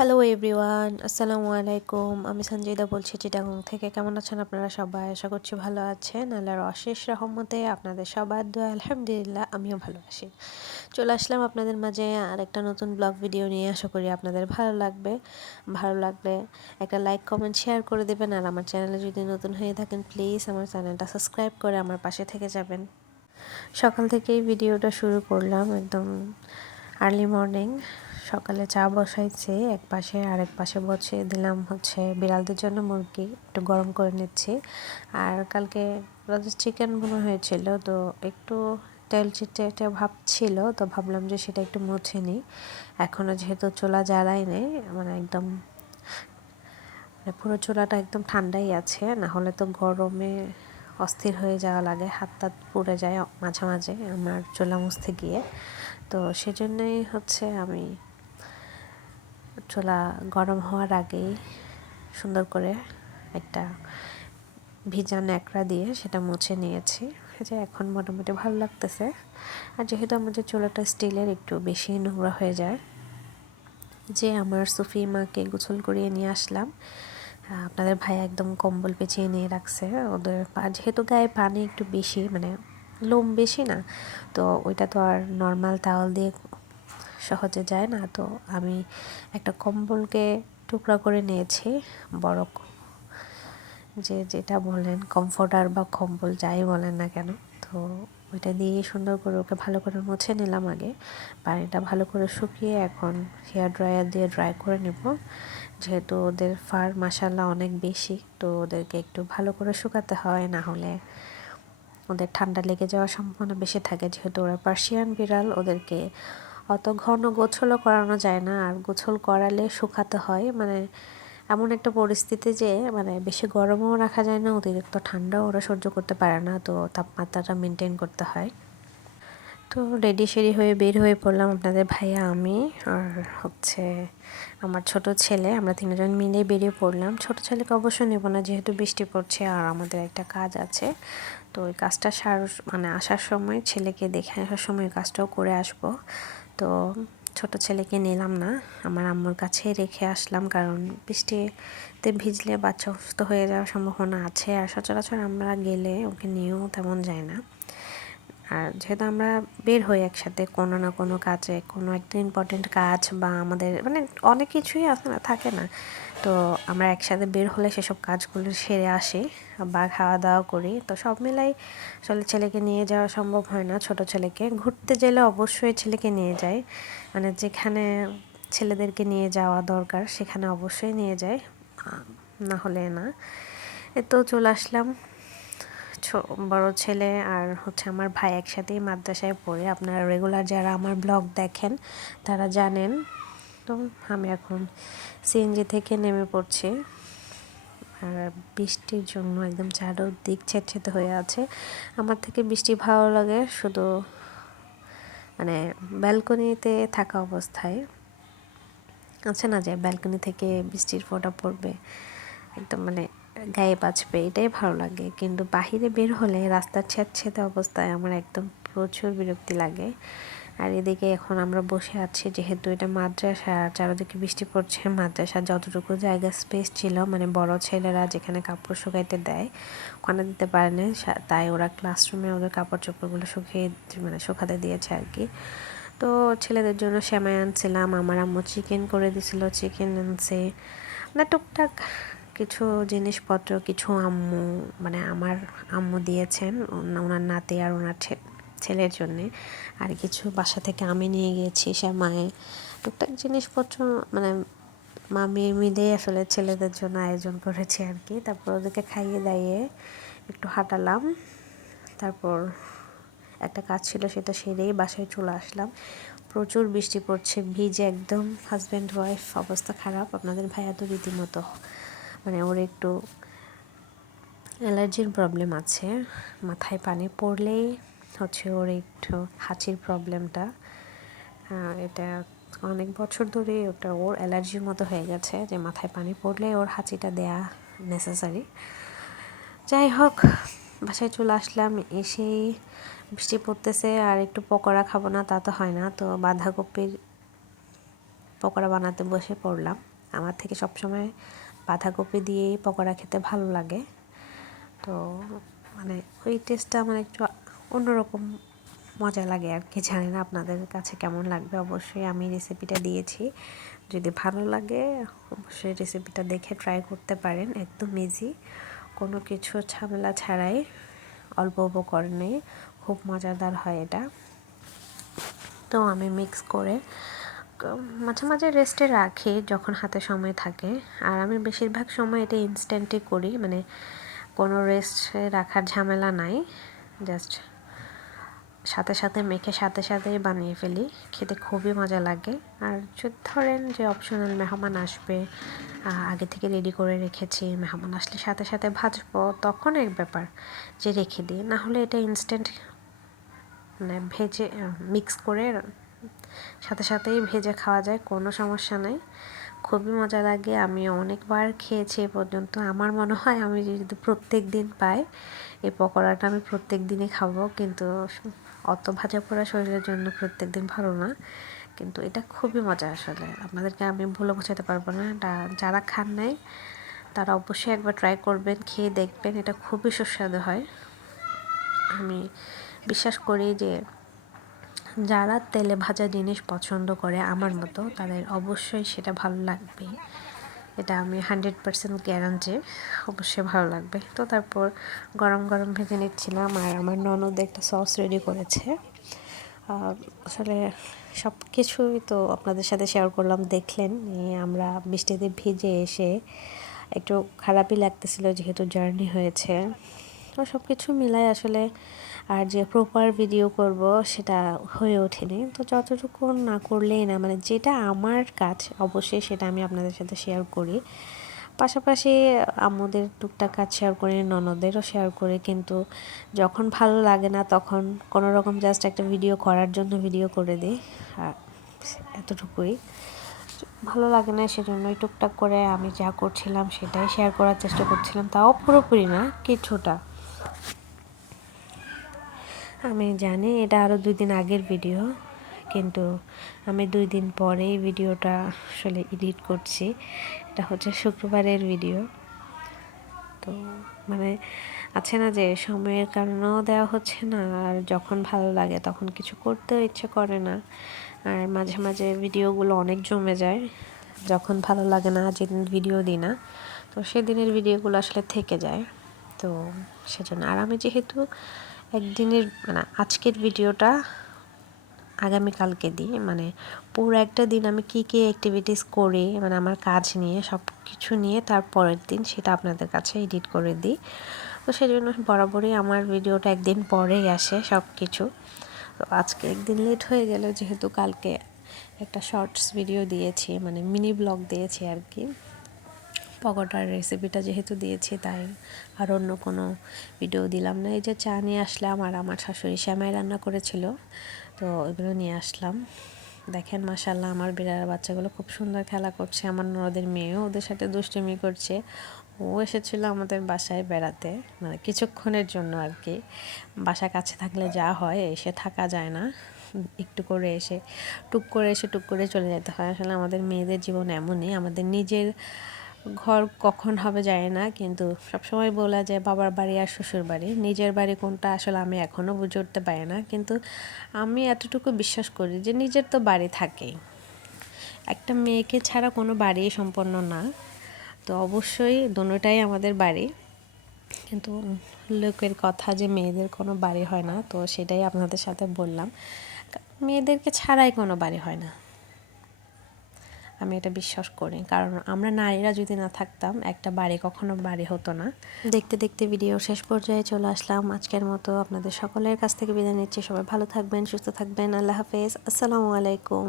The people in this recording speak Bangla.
হ্যালো এভরিওয়ান আসসালামু আলাইকুম আমি সঞ্জয়দা বলছি চিটাগং থেকে। কেমন আছেন আপনারা সবাই? আশা করছি ভালো আছেন। আল্লাহর অশেষ রহমতে আপনাদের সবার দোয়া, আলহামদুলিল্লাহ, আমিও ভালো আছি। চলে আসলাম আপনাদের মাঝে আর একটা নতুন ব্লগ ভিডিও নিয়ে। আশা করি আপনাদের ভালো লাগবে। ভালো লাগলে একটা লাইক কমেন্ট শেয়ার করে দেবেন। আর আমার চ্যানেলে যদি নতুন হয়ে থাকেন প্লিজ আমার চ্যানেলটা সাবস্ক্রাইব করে আমার পাশে থেকে যাবেন। সকাল থেকেই ভিডিওটা শুরু করলাম একদম আর্লি মর্নিং সকালে চা বসাইছি, এক পাশে আরেক পাশে বসে দিলাম হচ্ছে বিড়ালদের জন্য মুরগি একটু গরম করে নিচ্ছি। আর কালকে চিকেন মনে হয়েছিল, তো একটু তেল চিটে একটা ভাব ছিল, তো ভাবলাম যে সেটা একটু মুছে নিই। এখনও যেহেতু চোলা জ্বালাই নেই মানে একদম মানে পুরো চোলাটা একদম ঠান্ডাই আছে না হলে তো গরমে অস্থির হয়ে যাওয়া লাগে হাত তাত পুড়ে যায় মাঝে মাঝে আমার চোলা মুছতে গিয়ে। তো সেজন্যই হচ্ছে আমি চুলা গরম হওয়ার আগেই সুন্দর করে একটা ভিজা ন্যাকড়া দিয়ে সেটা মুছে নিয়েছি। যে এখন মোটামুটি ভালো লাগতেছে। আর যেহেতু আমাদের চুলাটা স্টিলের একটু বেশি নোংরা হয়ে যায়, যে আমার সুফি মাকে গোসল করিয়ে নিয়ে আসলাম। আপনাদের ভাই একদম কম্বল পেঁচিয়ে নিয়ে রাখছে। ওদের যেহেতু গায়ে পানি একটু বেশি মানে লোম বেশি না, তো ওইটা তো আর নর্মাল টাওয়াল দিয়ে সহজে যায় না। তো আমি একটা কম্বলকে টুকরা করে নিয়েছি, বড় যে যেটা বলেন কমফোর্টার বা কম্বল যাই বলেন না কেন। তো ওইটা দিয়ে সুন্দর করে ওকে ভালো করে মুছে নিলাম আগে। পানিটা ভালো করে শুকিয়ে এখন হেয়ার ড্রায়ার দিয়ে ড্রাই করে নেব। যেহেতু ওদের ফার মাসাল্লা অনেক বেশি, তো ওদেরকে একটু ভালো করে শুকাতে হয়, না হলে ওদের ঠান্ডা লেগে যাওয়ার সম্ভাবনা বেশি থাকে। যেহেতু ওরা পার্সিয়ান বিড়াল, ওদেরকে অত ঘন গোছলও করানো যায় না, আর গোছল করালে শুকাতে হয়। মানে এমন একটা পরিস্থিতি যে মানে বেশি গরমও রাখা যায় না, অতিরিক্ত ঠান্ডাও ওরা সহ্য করতে পারে না, তো তাপমাত্রাটা মেনটেন করতে হয়। তো রেডি সেডি হয়ে বের হয়ে পড়লাম আপনাদের ভাইয়া, আমি আর হচ্ছে আমার ছোট ছেলে। আমরা তিনজন মিলে বেরিয়ে পড়লাম। ছোট ছেলেকে অবশ্য নেব না, যেহেতু বৃষ্টি পড়ছে আর আমাদের একটা কাজ আছে। তো ওই কাজটা সার মানে আসার সময় ছেলেকে দেখে আসার সময় কাজটাও করে আসব। তো ছোট ছেলেকে নিলাম না। আমার আম্মুর কাছে রেখে আসলাম কারণ বৃষ্টিতে ভিজলে বাচ্চা অসুস্থ হয়ে যাওয়ার সম্ভাবনা আছে আর সচরাচর আমরা গেলে ওকে নিয়েও তেমন যায় না। আর যেহেতু আমরা বের হই একসাথে কোনো না কোনো কাজে, কোনো একটা ইম্পর্টেন্ট কাজ বা আমাদের মানে অনেক কিছুই আছে না থাকে না। তো আমরা একসাথে বের হলে সেসব কাজগুলো সেরে আসি বা খাওয়া দাওয়া করি। তো সব মিলাই আসলে ছেলেকে নিয়ে যাওয়া সম্ভব হয় না ছোট ছেলেকে। ঘুরতে গেলে অবশ্যই ছেলেকে নিয়ে যায় মানে যেখানে ছেলেদেরকে নিয়ে যাওয়া দরকার সেখানে অবশ্যই নিয়ে যায় না হলে না। এ তো চলে আসলাম। বড় ছেলে আর হচ্ছে আমার ভাই একসাথেই মাদ্রাসায় পড়ে। আপনারা রেগুলার যারা আমার ব্লগ দেখেন, তারা জানেন। তো আমি এখন সিএনজি থেকে নেমে পড়ছি। আর বৃষ্টির জন্য একদম চারোদিক ছেটছেতে হয়ে আছে। আমার থেকে বৃষ্টি ভালো লাগে শুধু মানে ব্যালকনিতে থাকা অবস্থায়। আছে না যে ব্যালকনি থেকে বৃষ্টির ফোঁটা পড়বে? একদম মানে গায়ে বাঁচবে এটাই ভালো লাগে। কিন্তু বাহিরে বের হলে রাস্তার ছেদছেদে অবস্থায় আমার একদম প্রচুর বিরক্তি লাগে। আর এদিকে এখন আমরা বসে আছি, যেহেতু এটা মাদ্রাসা, চারদিকে বৃষ্টি পড়ছে মাদ্রাসা যতটুকু জায়গা স্পেস ছিল মানে বড় ছেলেরা যেখানে কাপড় শুকাইতে দেয়, ওখানে দিতে পারে না তাই ওরা ক্লাসরুমে ওদের কাপড় চোপড়গুলো শুকিয়ে মানে শুকাতে দিয়েছে আর কি। তো ছেলেদের জন্য শ্যামাই আনছিলাম, আমার আম্মু চিকেন করে দিছিল চিকেন আনছে। মানে টুকটাক কিছু জিনিসপত্র, কিছু আম্মু মানে আমার আম্মু দিয়েছেন ওনার নাতি আর ওনার ছেলের জন্যে। আর কিছু বাসা থেকে আমি নিয়ে গিয়েছি সে মায়ে টুকটাক জিনিসপত্র মানে মামি মিলে আসলে ছেলেদের জন্য আয়োজন করেছি আর কি। তারপর ওদেরকে খাইয়ে দাইয়ে একটু হাঁটালাম। তারপর একটা কাজ ছিল সেটা সেরেই বাসায় চলে আসলাম। প্রচুর বৃষ্টি পড়ছে, ভিজে একদম। হাজব্যান্ড ওয়াইফ অবস্থা খারাপ। আপনাদের ভাইয়া তো রীতিমতো মানে ওর একটু অ্যালার্জির প্রবলেম আছে, মাথায় পানি পড়লেই হচ্ছে ওর একটু হাঁচির প্রবলেমটা। এটা অনেক বছর ধরে ওটা ওর অ্যালার্জির মতো হয়ে গেছে যে মাথায় পানি পড়লে ওর হাঁচিটা দেয়া নেসেসারি যাই হোক, বাসায় চলে আসলাম, এসেই বৃষ্টি পড়তেছে আর একটু পকোড়া খাব না তা তো হয় না, তো বাঁধাকপির পকোড়া বানাতে বসে পড়লাম। আমার থেকে সবসময় বাঁধাকপি দিয়েই পকোড়া খেতে ভালো লাগে। তো মানে ওই টেস্টটা মানে একটু অন্যরকম মজা লাগে আর কি জানি না আপনাদের কাছে কেমন লাগবে? অবশ্যই আমি রেসিপিটা দিয়েছি। যদি ভালো লাগে, অবশ্যই রেসিপিটা দেখে ট্রাই করতে পারেন, একদম ইজি কোনো কিছু ঝামেলা ছাড়াই অল্প উপকরণে খুব মজাদার হয় এটা। তো আমি মিক্স করে মাঝে মাঝে রেস্টে রাখি যখন হাতে সময় থাকে। আর আমি বেশিরভাগ সময় এটা ইনস্ট্যান্টই করি মানে কোনো রেস্টে রাখার ঝামেলা নাই। জাস্ট সাথে সাথে মেখে সাথে সাথেই বানিয়ে ফেলি, খেতে খুবই মজা লাগে। আর যদি ধরেন যে অপশনাল মেহমান আসবে আগে থেকে রেডি করে রেখেছি, মেহমান আসলে সাথে সাথে ভাজবো, তখন এক ব্যাপার যে রেখে দিই। না হলে এটা ইনস্ট্যান্ট মানে ভেজে মিক্স করে সাথে সাথেই ভেজে খাওয়া যায়, কোনো সমস্যা নেই। খুবই মজা লাগে আমি অনেকবার খেয়েছি এ পর্যন্ত। আমার মনে হয় আমি যদি প্রত্যেক দিন পাই, এই পকোড়াটা আমি প্রত্যেক দিনই খাব, কিন্তু অত ভাজা পোড়া শরীরের জন্য প্রত্যেক দিন ভালো না। কিন্তু এটা খুবই মজা আসলে। আপনাদেরকে আমি ভুলে বোঝাতে পারব না। যারা খান নাই, তারা অবশ্যই একবার ট্রাই করবেন, খেয়ে দেখবেন, এটা খুবই সুস্বাদু হয়। আমি বিশ্বাস করি যে যারা তেলে ভাজা জিনিস পছন্দ করে আমার মতো, তাদের অবশ্যই সেটা ভালো লাগবে। এটা আমি হান্ড্রেড পারসেন্ট গ্যারান্টি অবশ্যই ভালো লাগবে। তো তারপর গরম গরম ভেজে নিচ্ছিলাম আর আমার ননদ একটা সস রেডি করেছে। আসলে সব কিছুই তো আপনাদের সাথে শেয়ার করলাম, দেখলেন আমরা বৃষ্টিতে ভিজে এসে একটু খারাপই লাগতেছিল যেহেতু জার্নি হয়েছে। তো সব কিছু মিলাই আসলে আর যে প্রপার ভিডিও করব সেটা হয়ে ওঠেনি। তো যতটুকু না করলেই না মানে যেটা আমার কাজ, অবশ্যই সেটা আমি আপনাদের সাথে শেয়ার করি। পাশাপাশি আমাদের টুকটাক কাজ শেয়ার করি, ননদেরও শেয়ার করি, কিন্তু যখন ভালো লাগে না তখন কোনো রকম জাস্ট একটা ভিডিও করার জন্য ভিডিও করে দিই এতটুকুই। ভালো লাগে না সেজন্যই টুকটাক করে আমি যা করছিলাম সেটাই শেয়ার করার চেষ্টা করছিলাম, তাও পুরোপুরি না, কিছুটা। আমি জানি এটা আরও দুই দিন আগের ভিডিও, কিন্তু আমি দুই দিন পরেই ভিডিওটা আসলে এডিট করছি। এটা হচ্ছে শুক্রবারের ভিডিও। তো মানে আছে না যে সময়ের কারণেও দেওয়া হচ্ছে না, আর যখন ভালো লাগে তখন কিছু করতেও ইচ্ছে করে না। আর মাঝে মাঝে ভিডিওগুলো অনেক জমে যায়। যখন ভালো লাগে না, যেদিন ভিডিও দিই না, তো সেদিনের ভিডিওগুলো আসলে থেকে যায়। তো সেজন্য আর আমি যেহেতু একদিনের মানে আজকের ভিডিওটা আগামীকালকে দিই। মানে পুরো একটা দিন আমি কী কী অ্যাক্টিভিটিস করি মানে আমার কাজ নিয়ে সব কিছু নিয়ে তার পরের দিন সেটা আপনাদের কাছে এডিট করে দিই। তো সেই জন্য বরাবরই আমার ভিডিওটা একদিন পরেই আসে সব কিছু তো আজকে একদিন লেট হয়ে গেল, যেহেতু কালকে একটা শর্টস ভিডিও দিয়েছি মানে মিনি ব্লগ দিয়েছি আর কি। পকোটার রেসিপিটা যেহেতু দিয়েছি, তাই আর অন্য কোনো ভিডিও দিলাম না। এই যে চা নিয়ে আসলাম আর আমার শাশুড়ি শ্যামাই রান্না করেছিল, তো এগুলো নিয়ে আসলাম। দেখেন মাসাল্লাহ আমার বিড়ার বাচ্চাগুলো খুব সুন্দর খেলা করছে, আমার ননদের মেয়েও ওদের সাথে দুষ্টুমি করছে। ও এসেছিল আমাদের বাসায় বেড়াতে মানে কিছুক্ষণের জন্য আর কি। বাসা কাছে থাকলে যা হয়, এসে থাকা যায় না। একটু করে এসে, টুক করে এসে টুক করে চলে যেতে হয়। আসলে আমাদের মেয়েদের জীবন এমনই, আমাদের নিজের ঘর কখন হবে যায় না, কিন্তু সবসময় বলা যায় বাবার বাড়ি আর শ্বশুর বাড়ি। নিজের বাড়ি কোনটা আসলে আমি এখনও বুঝে উঠতে পারি না, কিন্তু আমি এতটুকু বিশ্বাস করি যে নিজের তো বাড়ি থাকেই। একটা মেয়েকে ছাড়া কোনো বাড়ি সম্পন্ন না, তো অবশ্যই দোনোটাই আমাদের বাড়ি। কিন্তু লোকের কথা যে মেয়েদের কোনো বাড়ি হয় না, তো সেটাই আপনাদের সাথে বললাম। মেয়েদেরকে ছাড়াই কোনো বাড়ি হয় না। আমি এটা বিশ্বাস করি। কারণ আমরা নারীরা যদি না থাকতাম, একটা বাড়ি কখনো বাড়ি হতো না। দেখতে দেখতে ভিডিও শেষ পর্যায়ে চলে আসলাম। আজকের মতো আপনাদের সকলের কাছ থেকে বিদায় নিচ্ছি। সবাই ভালো থাকবেন, সুস্থ থাকবেন। আল্লাহ হাফেজ। আসসালামু আলাইকুম।